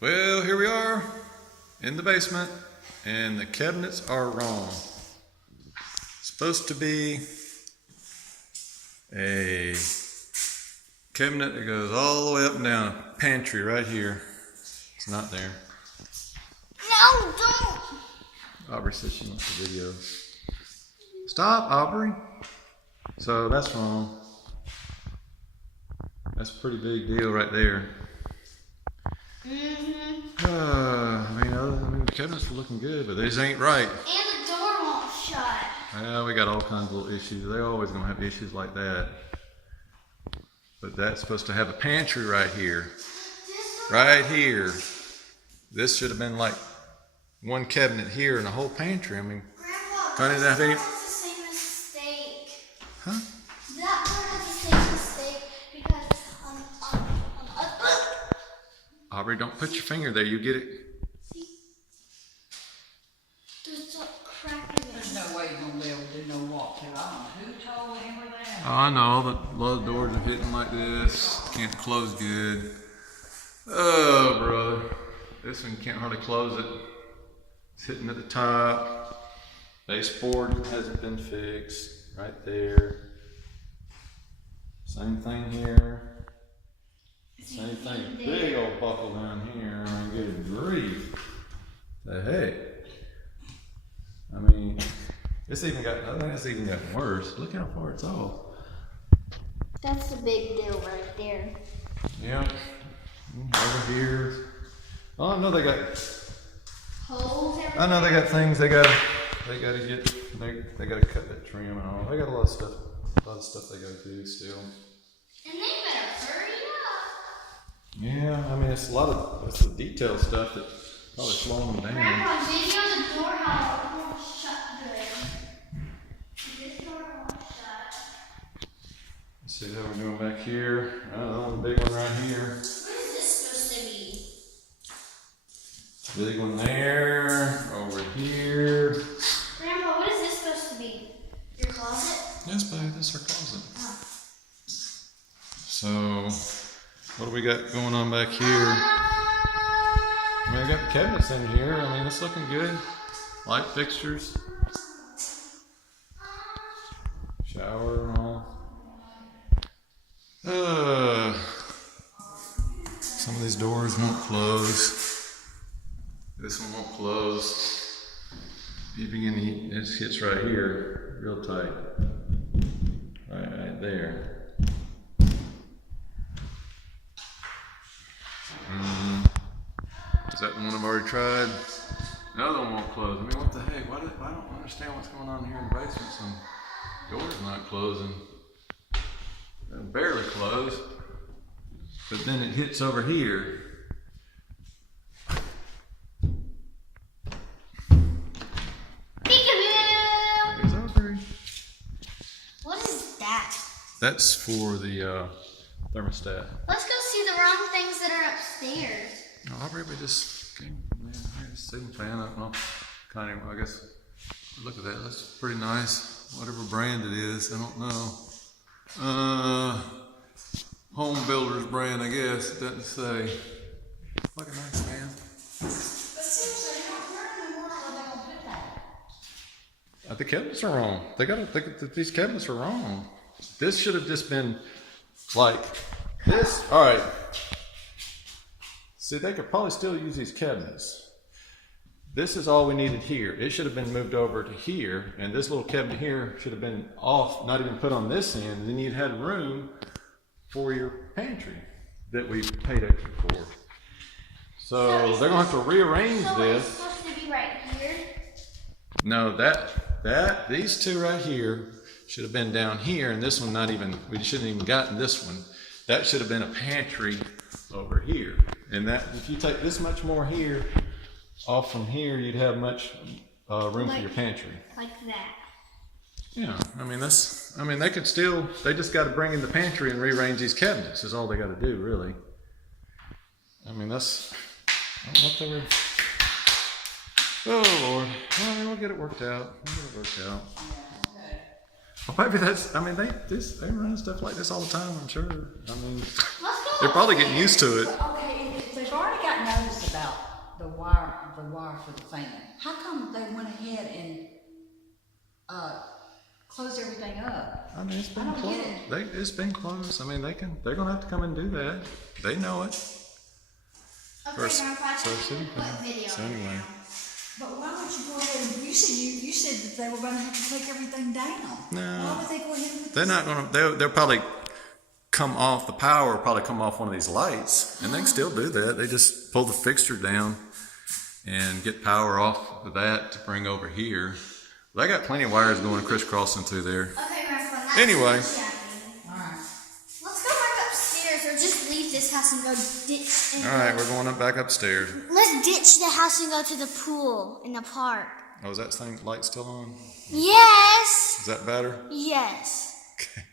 Well, here we are in the basement, and the cabinets are wrong. It's supposed to be a cabinet that goes all the way up and down, a pantry right here. It's not there. No, don't! Aubrey says she wants the video. Stop, Aubrey. So that's wrong. That's a pretty big deal right there. The cabinets are looking good, but these ain't right. And the door won't shut. Well, we got all kinds of little issues. They're always gonna have issues like that. But that's supposed to have a pantry right here. Right here. This should have been like one cabinet here and a whole pantry. I mean, Grandpa, that was the same mistake. Huh? That part was the same mistake because Aubrey, don't put your finger there. You get it. see? There's a crack in it. There's no way you're gonna be able to do no walk through. I don't know who told him or that. Oh, I know, but a lot of doors are hitting like this. Can't close good. Oh, brother. This one can't hardly close it. It's hitting at the top. Baseboard hasn't been fixed. Right there. Same thing here. Same thing. Big old buckle down here. I mean, good grief. The heck? I mean, I think it's even gotten worse. Look how far it's off. That's a big deal right there. Yeah. Over here. Oh, I know they got. Holes everywhere. I know they got things they gotta get. They gotta cut that trim and all. They got a lot of stuff they gotta do still. And they better hurry up. Yeah, I mean it's the detail stuff that probably slowing them down. Grandpa, video the door how it won't shut good. This door won't shut. Let's see how we're doing back here. Oh, the big one right here. What is this supposed to be? Big one there. Over here. Grandpa, what is this supposed to be? Your closet? Yes, babe, this is our closet. Oh. So, what do we got going on back here? I mean, I got the cabinets in here. I mean, it's looking good. Light fixtures. Shower and all. Some of these doors won't close. This one won't close. It just hits right here, real tight. Right there. Is that the one I've already tried? Another one won't close. I mean, what the heck? I don't understand what's going on here in the basement. Some doors not closing. They'll barely close. But then it hits over here. Peekaboo! There's Aubrey. What is that? That's for the thermostat. Let's go see the wrong things that are upstairs. No, Aubrey, we just came in here, ceiling fan up. Well, kind of, I guess. Look at that. That's pretty nice. Whatever brand it is, I don't know. Home Builder's brand, I guess. It doesn't say. Look a nice fan. But seriously, where in the world are they gonna put that? The cabinets are wrong. They gotta think that these cabinets are wrong. This should have just been like this. All right. See, they could probably still use these cabinets. This is all we needed here. It should have been moved over to here, and this little cabinet here should have been off, not even put on this end. Then you'd had room for your pantry that we paid extra for. So they're gonna have to rearrange So this. it's supposed to be right here? No, these two right here should have been down here, and this one we shouldn't even gotten this one. That should have been a pantry over here. And that, if you take this much more here, off from here, you'd have much room for your pantry. Like that. Yeah, they just got to bring in the pantry and rearrange these cabinets is all they got to do, really. I don't know what they were. Oh, Lord. Well, we'll get it worked out. Well, maybe they run stuff like this all the time, I'm sure. I mean, Let's go they're probably getting used to it. Okay, if they've already got notice about the wire for the fan. How come they went ahead and closed everything up? I mean, it's been I don't closed. get it. It's been closed. I mean, they're gonna have to come and do that. They know it. Okay, First- Grandpa, so I city can put plan. video So in anyway. now. But why would you go ahead and, you said that they were gonna have to take everything down. No. Why would they go ahead and put They're this? not gonna. They'll probably come off the power. Will probably come off one of these lights, and they can still do that. They just pull the fixture down and get power off of that to bring over here. They got plenty of wires going crisscrossing through there. Okay, Grandpa. that's Anyway. what's happening. Alright. Let's go back upstairs or just leave this house and go ditch. And All right, we're going back upstairs. let's ditch the house and go to the pool in the park. Oh, is that thing light still on? Yes. Is that better? Yes. Okay.